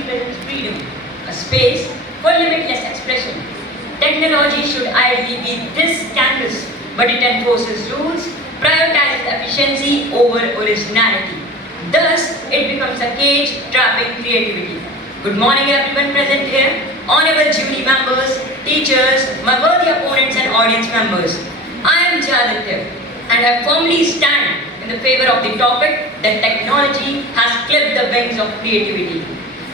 represents freedom, a space for limitless expression. Technology should ideally be this canvas, but it enforces rules, prioritizes efficiency over originality. Thus, it becomes a cage trapping creativity. Good morning, everyone present here, honorable jury members, teachers, my worthy opponents, and audience members. I am Jaditya, and I firmly stand in the favor of the topic that technology has clipped the wings of creativity.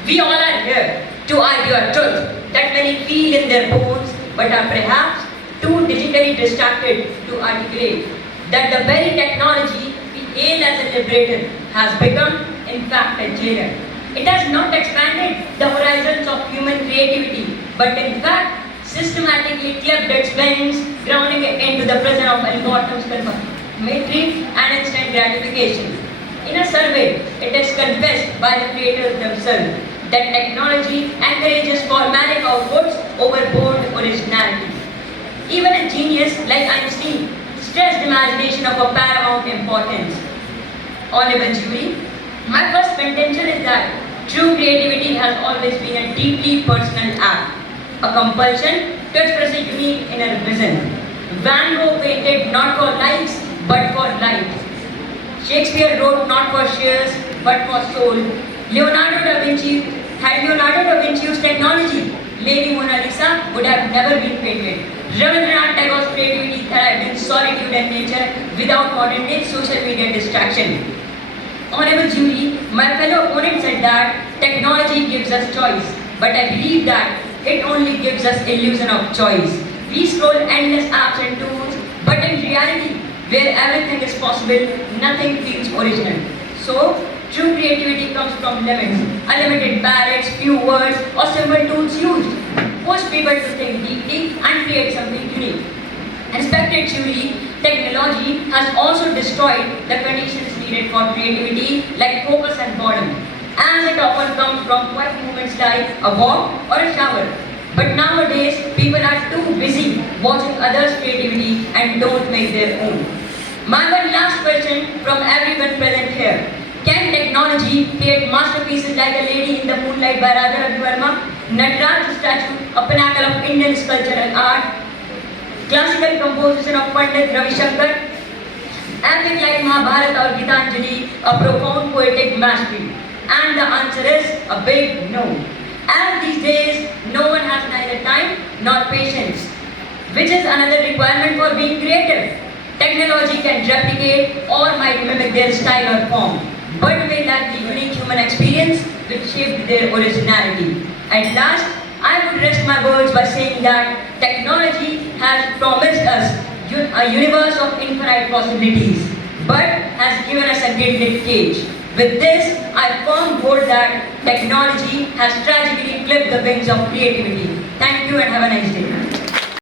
We all are here to argue a truth that many feel in their bones but are perhaps too digitally distracted to articulate. That the very technology we hail as a liberator has become, in fact, a jailer. It has not expanded the horizons of human creativity, but in fact, systematically clipped its wings, grounding it into the prison of algorithms, confirmatory and instant gratification. In a survey, it is confessed by the creators themselves that technology encourages formatting outputs over bold originality. Even a genius like Einstein stressed imagination of a paramount importance. Honorable jury, my first contention is that true creativity has always been a deeply personal act, a compulsion to express a unique inner vision. Van Gogh painted not for likes but for light. Shakespeare wrote not for shares but for soul. Leonardo da Vinci used technology, Lady Mona Lisa would have never been painted. Rabindranath Tagore's creativity thrived in solitude and nature without modern day social media distraction. Honorable jury, my fellow opponent said that technology gives us choice, but I believe that it only gives us illusion of choice. We scroll endless apps and tools, but in reality, where everything is possible, nothing feels original. So, true creativity comes from limits, unlimited palettes, few words, or simple tools used. Push people to think deeply and create something unique. Respected jury, technology has also destroyed the conditions needed for creativity like focus and boredom, as it often comes from quiet moments like a walk or a shower. But nowadays, people are too busy watching others' creativity and don't make their own. My one last question from everyone present here. Can technology create masterpieces like A Lady in the Moonlight by Raja Ravi Verma, Nataraj statue, a pinnacle of Indian sculptural art, classical composition of Pandit Ravi Shankar, epic like Mahabharata or Gitanjali, a profound poetic mastery? And the answer is a big no. As these days, no one has neither time nor patience, which is another requirement for being creative. Technology can replicate or might mimic their style or form, but may lack the unique human experience which shaped their originality. At last, I would rest my words by saying that technology has promised us a universe of infinite possibilities, but has given us a gilded cage. With this, I firmly hold that technology has tragically clipped the wings of creativity. Thank you and have a nice day.